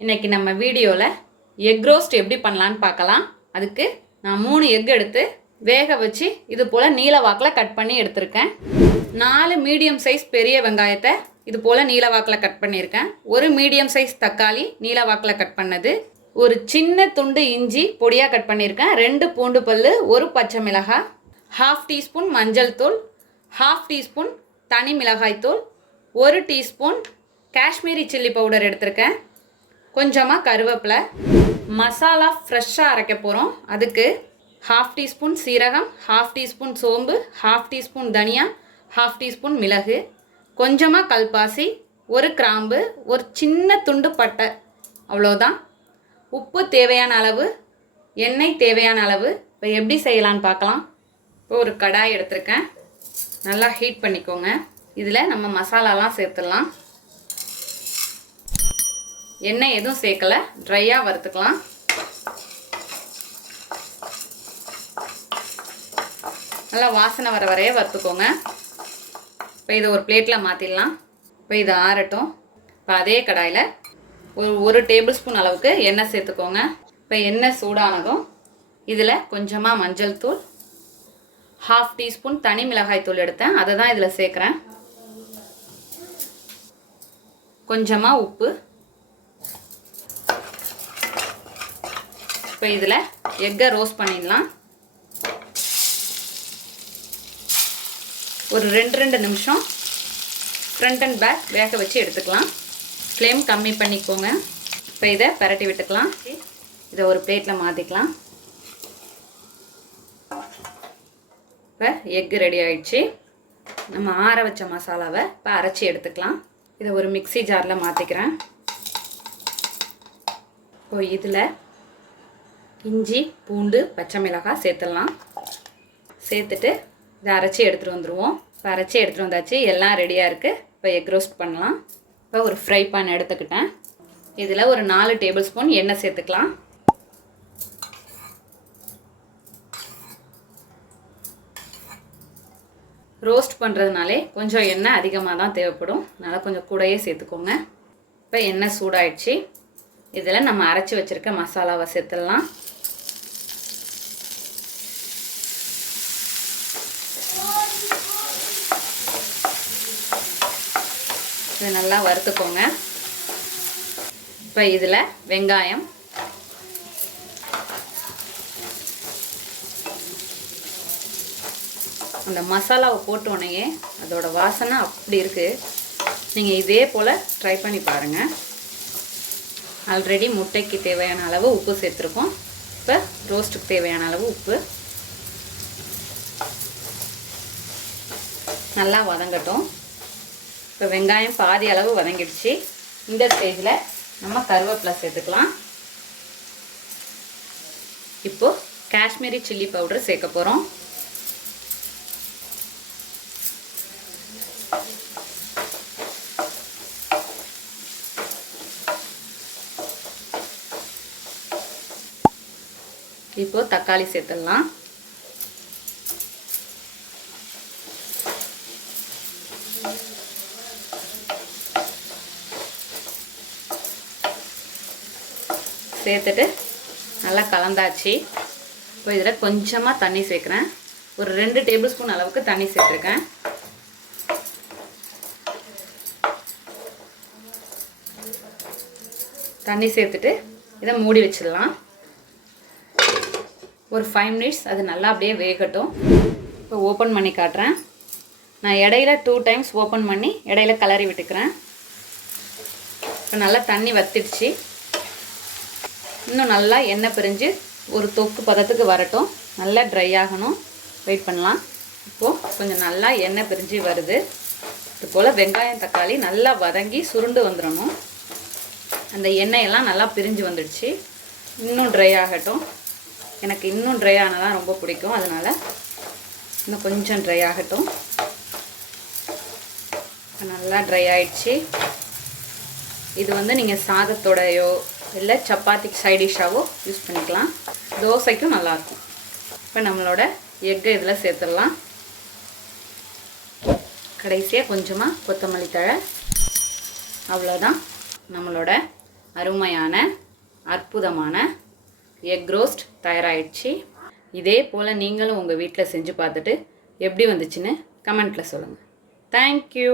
இன்னைக்கு நம்ம வீடியோவில் எக் ரோஸ்ட் எப்படி பண்ணலான்னு பார்க்கலாம். அதுக்கு நான் 3 எக் எடுத்து வேக வச்சு இது போல் நீல வாக்கில் கட் பண்ணி எடுத்திருக்கேன். 4 மீடியம் சைஸ் பெரிய வெங்காயத்தை இது போல் நீல வாக்கில் கட் பண்ணியிருக்கேன். ஒரு மீடியம் சைஸ் தக்காளி நீல வாக்கில் கட் பண்ணது, ஒரு சின்ன துண்டு இஞ்சி பொடியாக கட் பண்ணியிருக்கேன், 2 பூண்டு பல், ஒரு பச்சை மிளகாய், 1/2 டீஸ்பூன் மஞ்சள் தூள், 1/2 டீஸ்பூன் தனி மிளகாய் தூள், 1 டீஸ்பூன் காஷ்மீரி சில்லி பவுடர் எடுத்திருக்கேன், கொஞ்சமாக கருவேப்பிலை. மசாலா ஃப்ரெஷ்ஷாக அரைக்க போகிறோம். அதுக்கு 1/2 டீஸ்பூன் சீரகம், 1/2 டீஸ்பூன் சோம்பு, 1/2 டீஸ்பூன் தனியா, 1/2 டீஸ்பூன் மிளகு, கொஞ்சமாக கல்பாசி, ஒரு கிராம்பு, ஒரு சின்ன துண்டு பட்டை, அவ்வளோதான். உப்பு தேவையான அளவு, எண்ணெய் தேவையான அளவு. இப்போ எப்படி செய்யலான்னு பார்க்கலாம். இப்போ ஒரு கடாய் எடுத்திருக்கேன், நல்லா ஹீட் பண்ணிக்கோங்க. இதில் நம்ம மசாலாலாம் சேர்த்துடலாம். எண்ணெய் எதுவும் சேர்க்கலை, ட்ரையாக வறுத்துக்கலாம். நல்லா வாசனை வர வரைய வறுத்துக்கோங்க. இப்போ இதை ஒரு பிளேட்டில் மாற்றிடலாம். இப்போ இதை ஆறட்டும். இப்போ அதே கடாயில் ஒரு டேபிள் ஸ்பூன் அளவுக்கு எண்ணெய் சேர்த்துக்கோங்க. இப்போ எண்ணெய் சூடானதும் இதில் கொஞ்சமாக மஞ்சள் தூள், 1/2 டீஸ்பூன் தனி மிளகாய் தூள் எடுத்தேன், அதை தான் இதில் சேர்க்குறேன். கொஞ்சமாக உப்பு. இப்போ இதில் எக்கை ரோஸ்ட் பண்ணிடலாம். ஒரு 2 நிமிஷம் ஃப்ரண்ட் அண்ட் பேக் வேக வச்சு எடுத்துக்கலாம். ஃப்ளேம் கம்மி பண்ணிக்கோங்க. இப்போ இதை பரட்டி விட்டுக்கலாம். இதை ஒரு பிளேட்டில் மாற்றிக்கலாம். இப்போ எக்கு ரெடி ஆயிடுச்சு. நம்ம ஆற வச்ச மசாலாவை இப்போ அரைச்சி எடுத்துக்கலாம். இதை ஒரு மிக்ஸி ஜாரில் மாற்றிக்கிறேன். இப்போ இதில் இஞ்சி, பூண்டு, பச்சை மிளகாய் சேர்த்துடலாம். சேர்த்துட்டு இதை அரைச்சி எடுத்துகிட்டு வந்துடுவோம். இப்போ அரைச்சி எடுத்துகிட்டு வந்தாச்சு, எல்லாம் ரெடியாக இருக்குது. இப்போ எக் ரோஸ்ட் பண்ணலாம். இப்போ ஒரு ஃப்ரை பேன் எடுத்துக்கிட்டேன். இதில் ஒரு 4 டேபிள் ஸ்பூன் எண்ணெய் சேர்த்துக்கலாம். ரோஸ்ட் பண்ணுறதுனாலே கொஞ்சம் எண்ணெய் அதிகமாக தான் தேவைப்படும், அதனால் கொஞ்சம் கூடயே சேர்த்துக்கோங்க. இப்போ எண்ணெய் சூடாயிடுச்சு. இதில் நம்ம அரைச்சி வச்சுருக்க மசாலாவை சேர்த்துடலாம். இதை நல்லா வறுத்துக்கோங்க. இப்போ இதில் வெங்காயம், அந்த மசாலாவை போட்டோடனே அதோட வாசனை அப்படி இருக்குது. நீங்கள் இதே போல் ட்ரை பண்ணி பாருங்கள். ஆல்ரெடி முட்டைக்கு தேவையான அளவு உப்பு சேர்த்துருக்கோம். இப்போ ரோஸ்ட்டுக்கு தேவையான அளவு உப்பு. நல்லா வதங்கட்டும். இப்போ வெங்காயம் பாதி அளவு வதங்கிடுச்சு. இந்த ஸ்டேஜில் நம்ம கருவேப்பிலை சேர்த்துக்கலாம். இப்போது காஷ்மீரி சில்லி பவுடர் சேர்க்க போகிறோம். இப்போது தக்காளி சேர்த்துடலாம். சேர்த்துட்டு நல்லா கலந்தாச்சு. இப்போ இதில் கொஞ்சமாக தண்ணி சேர்க்குறேன். ஒரு 2 டேபிள் ஸ்பூன் அளவுக்கு தண்ணி சேர்த்துருக்கேன். தண்ணி சேர்த்துட்டு இதை மூடி வச்சிடலாம். ஒரு 5 மினிட்ஸ் அது நல்லா அப்படியே வேகட்டும். இப்போ ஓப்பன் பண்ணி காட்டுறேன். நான் இடையில 2 டைம்ஸ் ஓப்பன் பண்ணி இடையில கிளறி விட்டுக்கிறேன். இப்போ நல்லா தண்ணி வத்திடுச்சு. இன்னும் நல்லா எண்ணெய் பிரிஞ்சு ஒரு தொக்கு பதத்துக்கு வரட்டும். நல்லா ட்ரை ஆகணும், வெயிட் பண்ணலாம். இப்போது கொஞ்சம் நல்லா எண்ணெய் பிரிஞ்சு வருது. இது போல் வெங்காயம் தக்காளி நல்லா வதங்கி சுருண்டு வந்துடணும். அந்த எண்ணெயெல்லாம் நல்லா பிரிஞ்சு வந்துடுச்சு. இன்னும் ட்ரை ஆகட்டும். எனக்கு இன்னும் ட்ரை ஆனதான் ரொம்ப பிடிக்கும், அதனால் இன்னும் கொஞ்சம் ட்ரை ஆகட்டும். நல்லா ட்ரை ஆயிடுச்சு. இது வந்து நீங்கள் சாதத்தோடையோ இல்லை சப்பாத்திக்கு சைடிஷாவோ யூஸ் பண்ணிக்கலாம். தோசைக்கும் நல்லாயிருக்கும். இப்போ நம்மளோட எக்கை இதில் சேர்த்துடலாம். கடைசியாக கொஞ்சமாக கொத்தமல்லி தழை. அவ்வளோதான், நம்மளோட அருமையான அற்புதமான எக் ரோஸ்ட் தயாராகிடுச்சு. இதே போல் நீங்களும் உங்கள் வீட்டில் செஞ்சு பார்த்துட்டு எப்படி வந்துச்சுன்னு கமெண்ட்டில் சொல்லுங்கள். தேங்க்யூ.